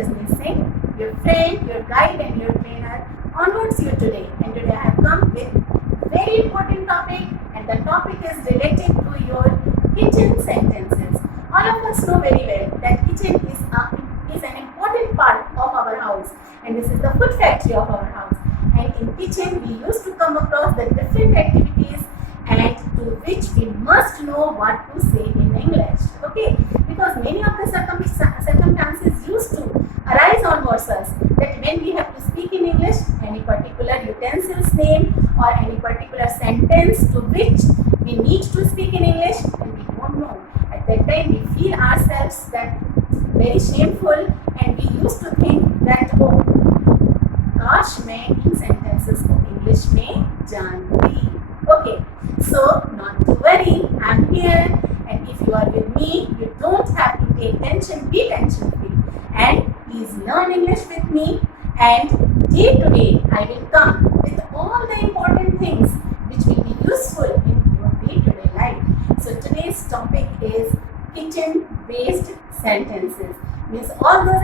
Rajni Singh, your friend, your guide and your trainer onwards you today. And today I have come with very important topic, and the topic is related to your kitchen sentences. All of us know very well that kitchen is an important part of our house, and this is the food factory of our house. And in kitchen we used to come across the different activities and to which we must know what to say in English. Okay, because many of the circumstances used to arise on us that when we have to speak in English, any particular utensil's name or any particular sentence to which we need to speak in English, and we don't know. At that time we feel ourselves that very shameful, and we used to think that काश मैं इन sentences को English में जानती. Okay, so not to worry, I'm here, and if you are with me, you don't have to take tension, be tension free, and please learn English with me. And day to day I will come with all the important things which will be useful in your day to day life. So today's topic is kitchen based sentences. Means all those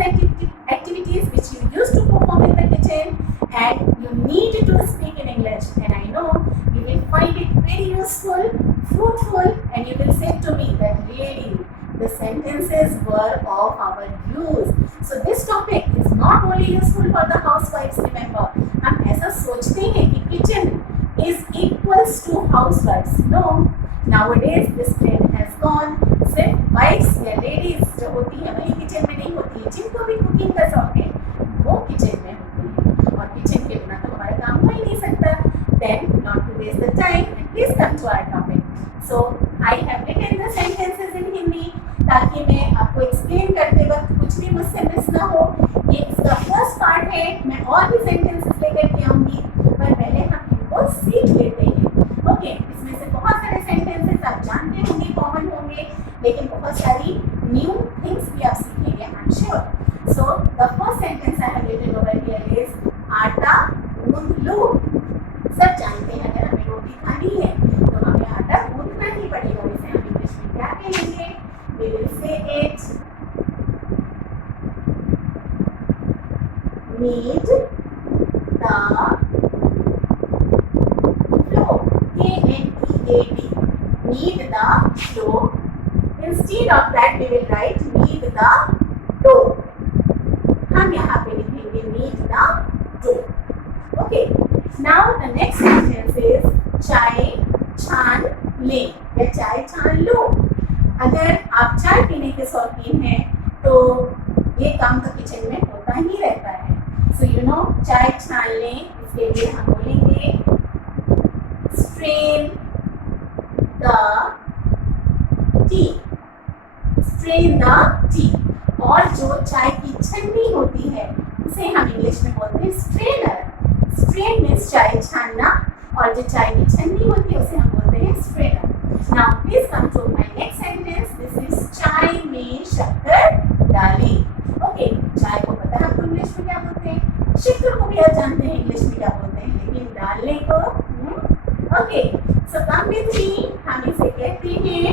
activities which you used to perform in the kitchen and you need to speak in English, and I know you will find it very useful, fruitful, and you will say to me that really the sentences were of our use. So this topic is not only useful for the housewives. Remember, हम ऐसा सोचते हैं कि kitchen is equals to housewives. No, nowadays this trend has gone. सिर्फ wives या ladies जो होती है वही किचन में नहीं होती है. जिनको भी कुकिंग का शौक है वो किचन में होती है, और किचन के बिना तो हमारा काम हो ही नहीं सकता. Then not to waste the time, and please come to our topic. So I have written the sentences in Hindi ताकि मैं आपको एक्सप्लेन करते वक्त कुछ भी मुझसे मिस ना हो. ये इसका फर्स्ट पार्ट है. मैं और भी सेंटेंसेस लेकर के आऊंगी, पर पहले हम इनको सीख लेते हैं. ओके, इसमें से बहुत सारे सेंटेंसेस आप जानते होंगे, कॉमन होंगे, लेकिन बहुत सारी न्यू थिंग्स भी आप सीखेंगे, I am sure. So the first sentence I have written over here is आटा गूंथ लो. सब जानते हैं अगर हमें रोटी खानी है तो हमें आटा गूंथना ही पड़ेगा. वैसे हम इंग्लिश में क्या कहेंगे? We will say it knead the KNEAD, knead the dough. Instead of that we will write knead the dough. हम यहाँ पे लिखेंगे knead the dough. Okay. Now the next sentence is चाय छान ले या चाय छान लो. अगर आप चाय पीने के शौकीन हैं तो ये काम तो किचन में होता ही रहता है. So you know, चाय छान लें, इसके लिए हम बोलेंगे strain the tea. Strain the tea. और जो चाय की छन्नी होती है उसे हम इंग्लिश में बोलते हैं स्ट्रेनर. स्ट्रेन मीन्स चाय छानना, और जो चाय की छन्नी होती है उसे हम बोलते हैं strainer. Now please come to my next sentence. This is चाय में शक्कर डाली. ओके, चाय को पता है आपको इंग्लिश में क्या बोलते हैं, शक्कर को भी आप जानते हैं इंग्लिश में क्या बोलते हैं, लेकिन डालने को okay. So come with me, हम इसे कहते हैं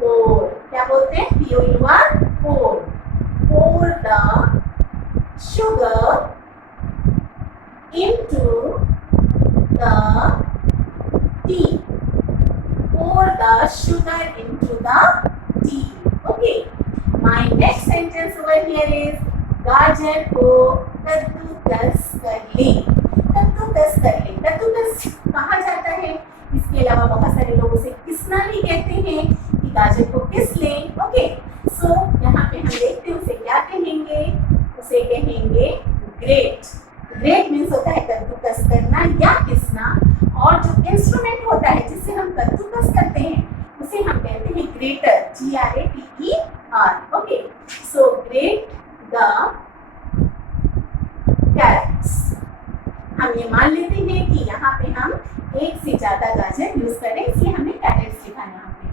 pour. क्या बोलते हैं? POUR, pour. Pour the sugar into the tea. Pour the sugar into the tea. Okay. My next sentence over here is गाजर को कद्दूकस कर ले. कद्दूकस कर ले. कद्दूकस कहा जाता है. इसके अलावा बहुत सारे लोग उसे किसना भी कहते हैं कि गाजर को किस लें. ओके, सो यहाँ पे हम देखते हैं उसे क्या कहेंगे. उसे कहेंगे ग्रेट. ग्रेट मीन्स होता है कद्दूकस करना या किसना, और जो इंस्ट्रूमेंट होता है जिससे हम कद्दूकस करते हैं उसे हम कहते हैं grater. GRATER. Okay, so grate the carrots. हम ये मान लेते हैं कि यहाँ पे हम एक से ज्यादा गाजर यूज करें, इसलिए हमें कैरेट्स लिखा है यहाँ पे.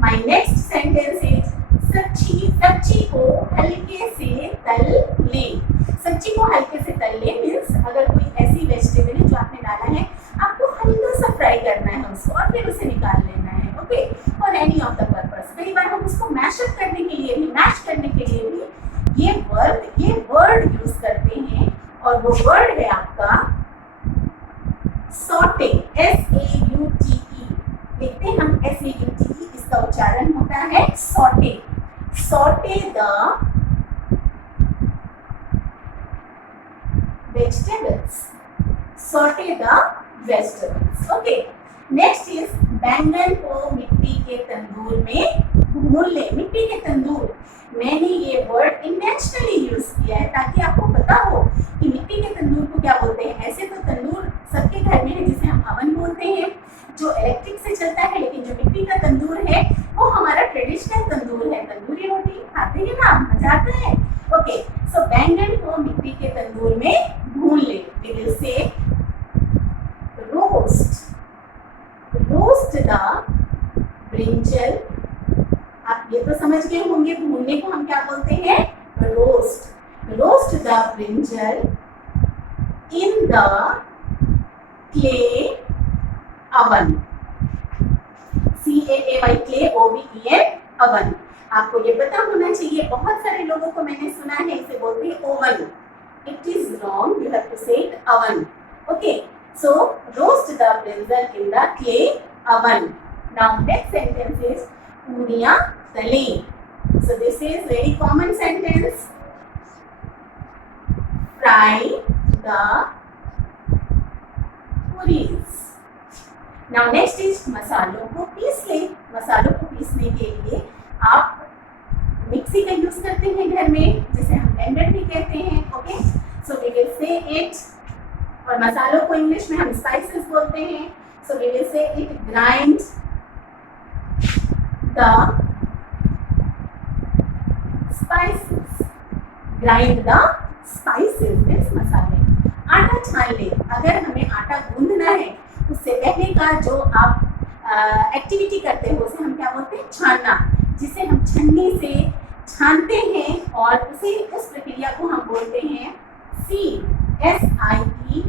माय नेक्स्ट सेंटेंस इज सब्जी को हल्के से तल ले. सब्जी को हल्के से तल ले मीन्स अगर कोई ऐसी वेजिटेबल है जो आपने डाला है, आपको हल्का सा फ्राई करना है उसको और फिर उसे निकाल लेना है. Okay, for any of the purpose. कई बार हम उसको मैशअप करने के लिए भी, मैश करने के लिए भी ये वर्ड यूज करते हैं और वो वर्ड है आपका सॉटे, SAUTE। देखते हैं हम SAUTE, इसका उच्चारण होता है saute. Saute the vegetables, saute the vegetables. Okay, next is बैंगन को मिट्टी के तंदूर में भून ले। मिट्टी के तंदूर, मैंने ये वर्ड इंटेंशनली यूज किया है ताकि आपको पता हो कि मिट्टी के तंदूर को क्या बोलते हैं। ऐसे तो तंदूर सबके घर में है जिसे हम अवन बोलते हैं, जो इलेक्ट्रिक से चलता है, लेकिन जो मिट्टी का तंदूर है वो हमारा ट्रेडिशनल तंदूर है। तंदूरी रोटी खाते हैं ना, मजा आता है। ओके, सो बैंगन को मिट्टी के तंदूर में भून ले। We will say roast, roast the brinjal. आप ये तो समझ गए होंगे भूनने को हम क्या बोलते हैं, roast. Roast the brinjal in the clay oven, CAAY, clay OVEN, oven। आपको ये पता होना चाहिए, बहुत सारे लोगों को मैंने सुना है इसे बोलते हैं oven. It is wrong, you have to say it oven। Okay, so roast the brinjal in the clay oven। Now next sentence is पूरियां तले। So this is very common sentence, fry the puris. Now next is मसालों को piece ले। मसालों को पीसने के लिए आप मिक्सी का यूज करते हैं घर में, जिसे हम ब्लेंडर भी कहते हैं। Okay, so we will say it, और मसालों को इंग्लिश में हम स्पाइसेस बोलते हैं। So we will say it grind the spices, grind the spices means मसाले। आटा छान ले। अगर हमें आटा गूंदना है, उससे पहले का जो आप एक्टिविटी करते हो उसे हम क्या बोलते हैं, छानना, जिसे हम छन्नी से छानते हैं, और उस प्रक्रिया को हम बोलते हैं seed, SIEVE,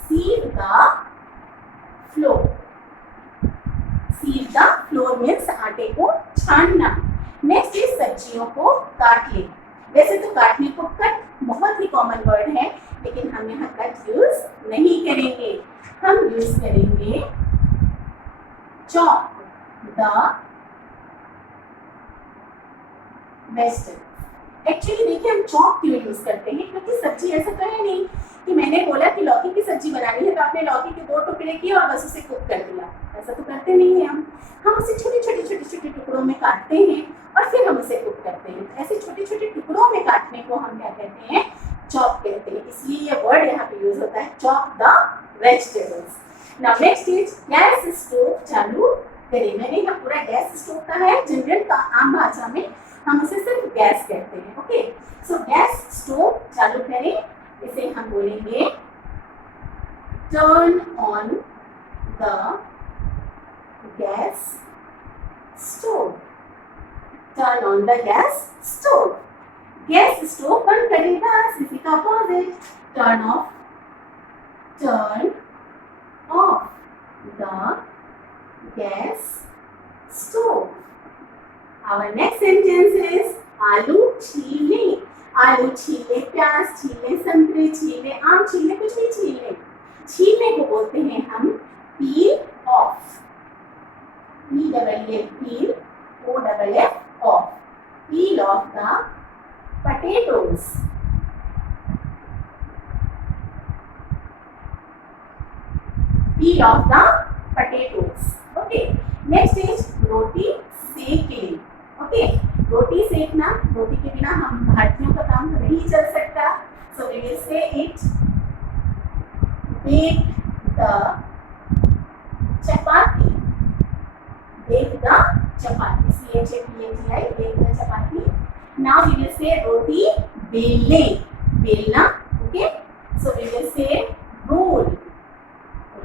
seed the floor. Seed the floor means आटे को छानना। नेक्स्ट इज सब्जियों को काट ले। वैसे तो काटने को कट बहुत ही कॉमन वर्ड है, लेकिन हम यहाँ कट यूज नहीं करेंगे, हम यूज करेंगे चॉप द वेजिटेबल्स। एक्चुअली देखिए हम चॉप क्यों यूज करते हैं, क्योंकि सब्जी ऐसा तो है नहीं कि मैंने बोला कि लौकी की सब्जी बनानी है तो आपने लौकी के 2 टुकड़े किए और बस उसे कुक कर दिया। ऐसा तो करते नहीं हैं हम उसे छोटे छोटे टुकड़ों में काटते हैं और फिर हम उसे कुक करते हैं। ऐसे छोटे छोटे टुकड़ों में काटने को हम क्या कहते हैं, चॉप कहते हैं। इसलिए ये वर्ड यहाँ पे यूज होता है, chop the vegetables. Now next is gas stove चालू करें। मैंने यहाँ पूरा गैस स्टोव का है, जनरल का आम भाषा में हम उसे सिर्फ गैस कहते हैं। ओके, सो गैस स्टोव चालू करें, इसे हम बोलेंगे turn on the gas stove. Turn on the gas stove. Gas stove बंद करेगा, इसी का opposite turn off, turn off the gas stove. Our next sentence is आलू छीले। आलू छीले, प्याज छीले, संतरे छीले, आम छीले, कुछ भी छीले। छीलने को बोलते हैं हम peel off, PEEL, peel, OFF, off, peel off the potatoes। Peel off the potatoes। Okay, next is रोटी सेक ले। ओके, रोटी सेकना, रोटी के बिना हम भारतीयों का काम तो नहीं चल सकता। So we will say it bake the chapati. Bake the chapati, CHAPATI, bake the chapati. Now we will say रोटी बेलने, बेलना। Okay, so we will say roll,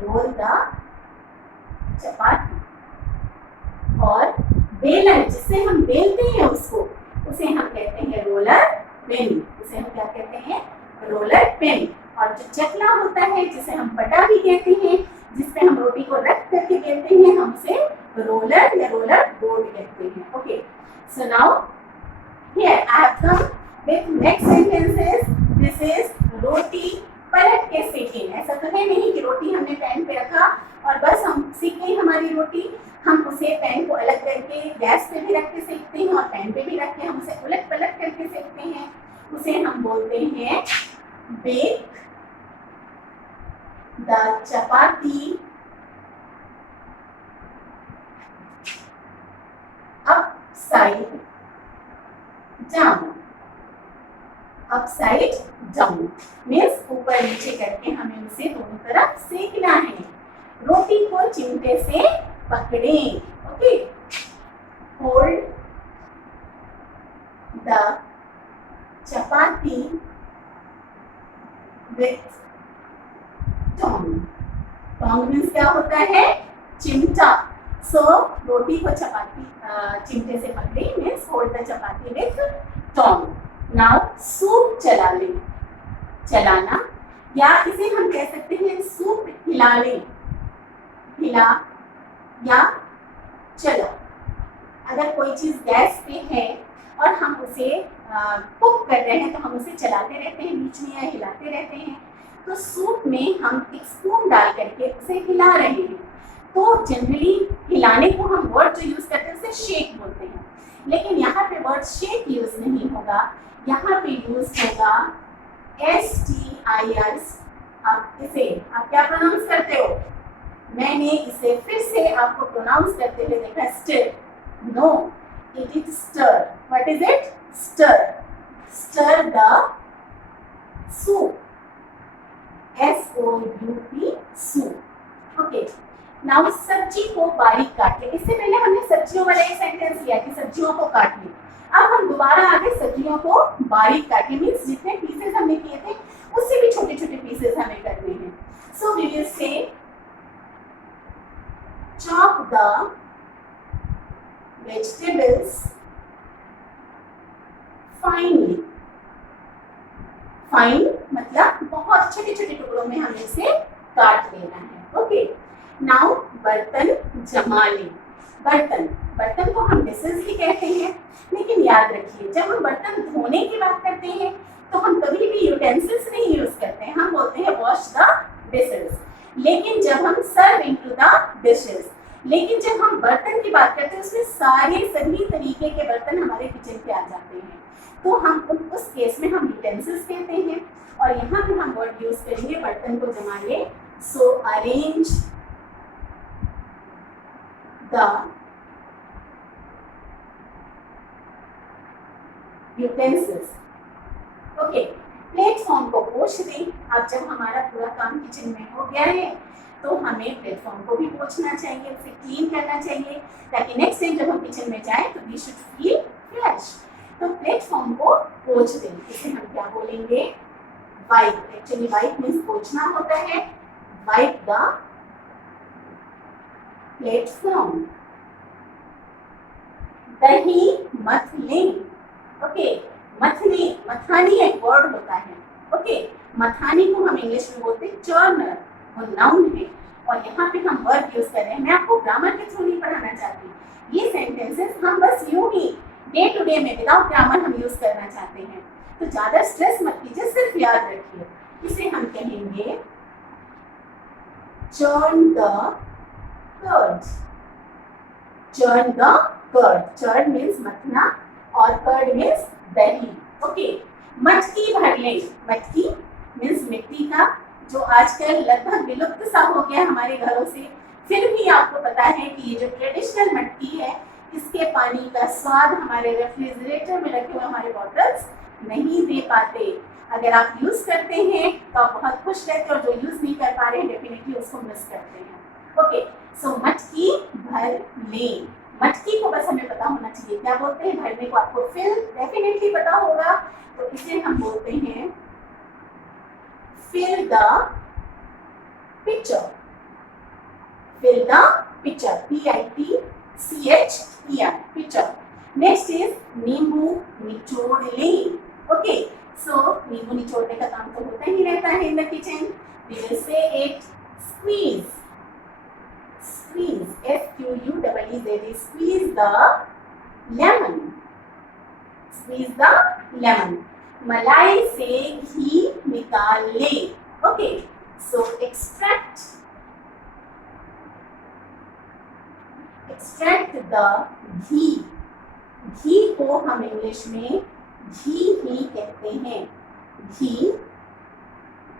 roll the chapati. और बेलन, जिससे हम बेलते हैं उसको, उसे हम कहते हैं रोलर पिन। उसे हम क्या कहते हैं, रोलर पिन। और जो चकला होता है, जिसे हम पटा भी कहते हैं, जिस पे हम रोटी को रख करके बेलते हैं, हम उसे रोलर या रोलर बोर्ड कहते हैं। Okay, So now here I have come with next sentences. This is रोटी पलट के सेकें। ऐसा तो है नहीं कि रोटी हमने पैन पे रखा और बस हम सीख गई हमारी रोटी। हम उसे पैन को अलग करके गैस पे भी रख के सेकते हैं और पैन पे भी रख के हम उसे उलट पलट करके सेकते हैं। उसे हम बोलते हैं bake the chapati upside down। Upside down means ऊपर नीचे करके हमें उसे दोनों तरफ सेकना है। रोटी को चिमटे से पकड़ें। Okay, hold the chapati with tong. Tong means क्या होता है? चिमटा। सो रोटी को चपाती चिमटे से पकड़े means hold the chapati with tong. Now सूप चला ले। चलाना या इसे हम कह सकते हैं सूप हिला ले। हिला या चला। अगर कोई चीज गैस पे है और हम उसे कुक कर रहे हैं तो हम उसे चलाते रहते हैं बीच में या हिलाते रहते हैं। तो सूप में हम एक स्पून डाल करके उसे हिला रहे हैं। तो जनरली हिलाने को हम वर्ड जो यूज करते हैं उसे शेक बोलते हैं, लेकिन यहाँ पे वर्ड शेक यूज नहीं होगा। यहाँ पे यूज होगा STIR। आप क्या प्रोनाउंस करते हो? मैंने इसे फिर से आपको प्रोनाउंस करते हुए देखा stir. No, it is stir. What is it? Stir. Stir the soup. SOUP soup. Okay, now सब्जी को बारीक काट ले। इससे पहले हमने सब्जियों वाला एक सेंटेंस लिया कि सब्जियों को काट ले। अब हम दोबारा आगे सब्जियों को बारीक काटे मीन्स जितने पीसेस हमने किए थे उससे भी छोटे छोटे पीसेस हमें करने हैं। So we will say chop the vegetables finely. Fine मतलब बहुत छोटे छोटे टुकड़ों में हमें इसे काट लेना है। ओके, नाउ बर्तन जमा ले। बर्तन को हम डिशेस भी कहते हैं, लेकिन याद रखिए जब हम बर्तन धोने की बात करते हैं तो हम कभी भी यूटेंसिल्स नहीं यूज करते हैं, हम बोलते हैं वॉश द डिशेस। लेकिन जब हम सर्व इनटू द डिशेस, लेकिन जब हम बर्तन की बात करते हैं उसमें सभी तरीके के बर्तन हमारे किचन पे आ जाते हैं, तो हम उस केस में हम यूटेंसिल्स कहते हैं। और यहाँ पे हम वर्ड यूज करेंगे बर्तन को जमा ले। सो arrange the utensils. Okay, platform को पोंछ दें। अब जब हमारा पूरा काम किचन में हो गया है तो हमें प्लेटफॉर्म को भी पोंछना चाहिए, उसे क्लीन करना चाहिए ताकि नेक्स्ट टाइम जब हम किचन में जाएं तो वी शुड फील फ्रेश। तो प्लेटफॉर्म को पोंछ दें, इसे हम क्या बोलेंगे? वाइप। एक्चुअली वाइप मीन्स पोंछना होता है। Wipe the platform. दही मथ लें। ओके, मथनी, मथानी एक वर्ड होता है। ओके, मथानी को हम इंग्लिश में बोलते हैं चर्नर, वो नाउन है। और यहाँ पे हम वर्ड यूज कर रहे हैं। मैं आपको ग्रामर के थ्रू नहीं पढ़ाना चाहती, ये सेंटेंसेस हम बस यूं ही डे टू डे में विदाउट ग्रामर हम यूज करना चाहते हैं। तो ज्यादा स्ट्रेस मत कीजिए, सिर्फ याद रखिए। इसे हम कहेंगे churn the curd. Churn the curd. Churn means मथना और कर्ड मीन्स दही। ओके, मटकी भर लें। मटकी मीन्स मिट्टी का, जो आजकल लगभग विलुप्त सा हो गया हमारे घरों से। फिर भी आपको पता है कि ये जो ट्रेडिशनल मटकी है इसके पानी का स्वाद हमारे रेफ्रिजरेटर में रखे हुए हमारे बॉटल्स नहीं दे पाते। अगर आप यूज करते हैं तो आप बहुत खुश रहते हैं और जो यूज नहीं कर पा रहे हैं डेफिनेटली उसको मिस करते हैं। ओके, सो मटकी भर लें। मटकी को बस हमें पता होना चाहिए क्या बोलते हैं भरने को। आपको फिल डेफिनेटली पता होगा, तो इसे हम बोलते हैं fill the pitcher। fill the pitcher, PITCHER, pitcher। next is नींबू निचोड़ लें। ओके, सो नींबू निचोड़ने का काम तो होता ही रहता है in the kitchen. we will say it squeeze। squeeze, SQUEEZE, squeeze the lemon। Squeeze the lemon. मलाई से घी निकाल ले. Okay. So extract the घी. घी को हम इंग्लिश में घी ही कहते हैं. घी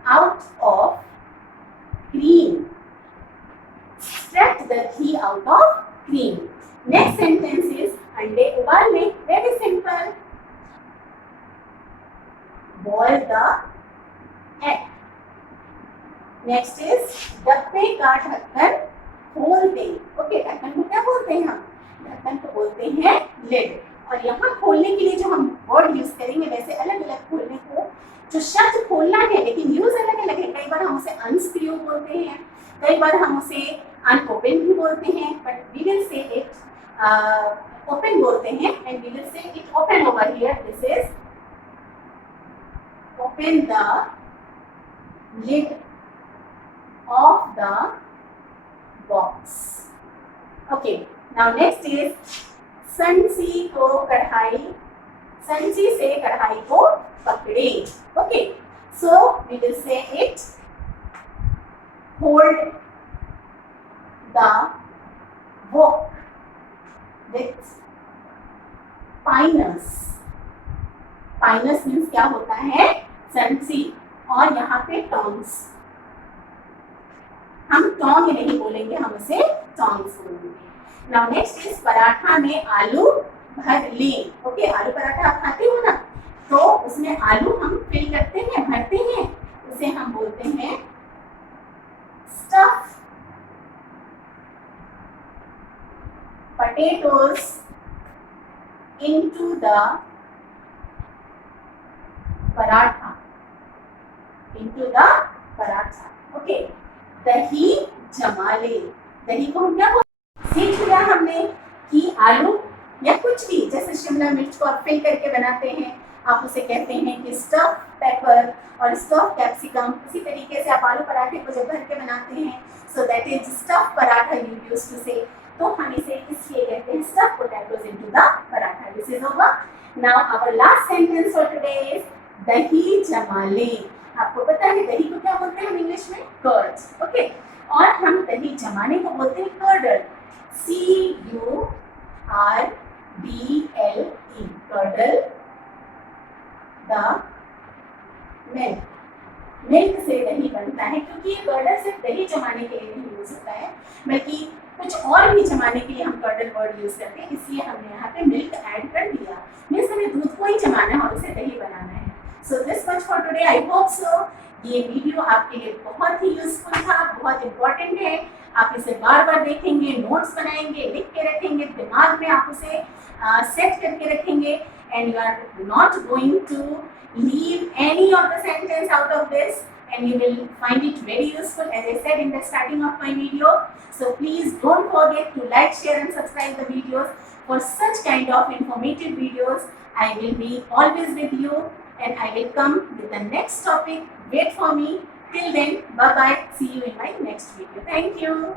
out of cream. Extract the ghee out of cream. Next sentence is अंडे उबाल ले. Very simple. Boil the egg. Next is डब्बे का ढक्कन खोल दे. ओके, ढक्कन को क्या बोलते हैं हम? ढक्कन को बोलते हैं लिड. और यहाँ खोलने के लिए जो हम वर्ड यूज करेंगे, वैसे अलग अलग खोलने को जो शब्द खोलना है, लेकिन यूज अलग अलग है. कई बार हम उसे अनस्क्रू बोलते हैं, कई बार हम उसे अनओपन भी बोलते हैं, but we will say it open बोलते हैं. And we will say it open over here. This is open the lid of the box. Okay, now next is संची को कढ़ाई. संची से कढ़ाई को पकड़े. Okay, so we will say it hold the wok with pinus. Pinus means क्या होता है? संची. और यहाँ पे tongs. हम टोंग नहीं बोलेंगे, हम उसे tongs बोलेंगे. Now next is पराठा में आलू भर ले. ओके, आलू पराठा आप खाते हो ना, तो उसमें आलू हम फिल करते हैं, भरते हैं, उसे हम बोलते हैं stuff potatoes into the paratha. Into the paratha. Okay. दही जमा ले. दही को हम क्या बोलते हैं? सीख लिया हमने कि आलू या कुछ भी, जैसे शिमला मिर्च को आप फिल करके बनाते हैं, आप उसे कहते हैं कि स्टफ पेपर और स्टफ कैप्सिकम. इसी तरीके से आप आलू पराठे को जब भर के बनाते हैं, so that is stuff paratha you used to say. तो हम इसे इसलिए कहते हैं stuff potatoes into the paratha. This is over. Now our last sentence for today is दही जमा ले. आपको पता है दही को क्या बोलते हैं हम इंग्लिश में? कर्ड्स. ओके, और हम दही जमाने को बोलते हैं curdle. CURDLE. Curdle the milk. Milk से दही बनता है, क्योंकि ये कर्डल सिर्फ दही जमाने के लिए नहीं यूज होता है, बल्कि कुछ और भी जमाने के लिए हम कर्डल वर्ड यूज करते हैं. इसलिए हमने यहाँ पे मिल्क ऐड कर दिया. मीन्स हमें दूध को ही जमाना है और उसे दही बनाना है. So this much for today. I hope so ये वीडियो आपके लिए बहुत ही यूजफुल था, बहुत इंपॉर्टेंट है. आप इसे बार बार देखेंगे, नोट्स बनाएंगे, लिख के रखेंगे, दिमाग में आप उसे सेट करके रखेंगे, and you are not going to leave any of the sentence out of this, and you will find it very useful, as I said in the starting of my video. So please don't forget to like, share and subscribe the videos. For such kind of informative videos, I will be always with you, and I will come with the next topic. Wait for me. Till then, bye bye. See you in my next video. Thank you.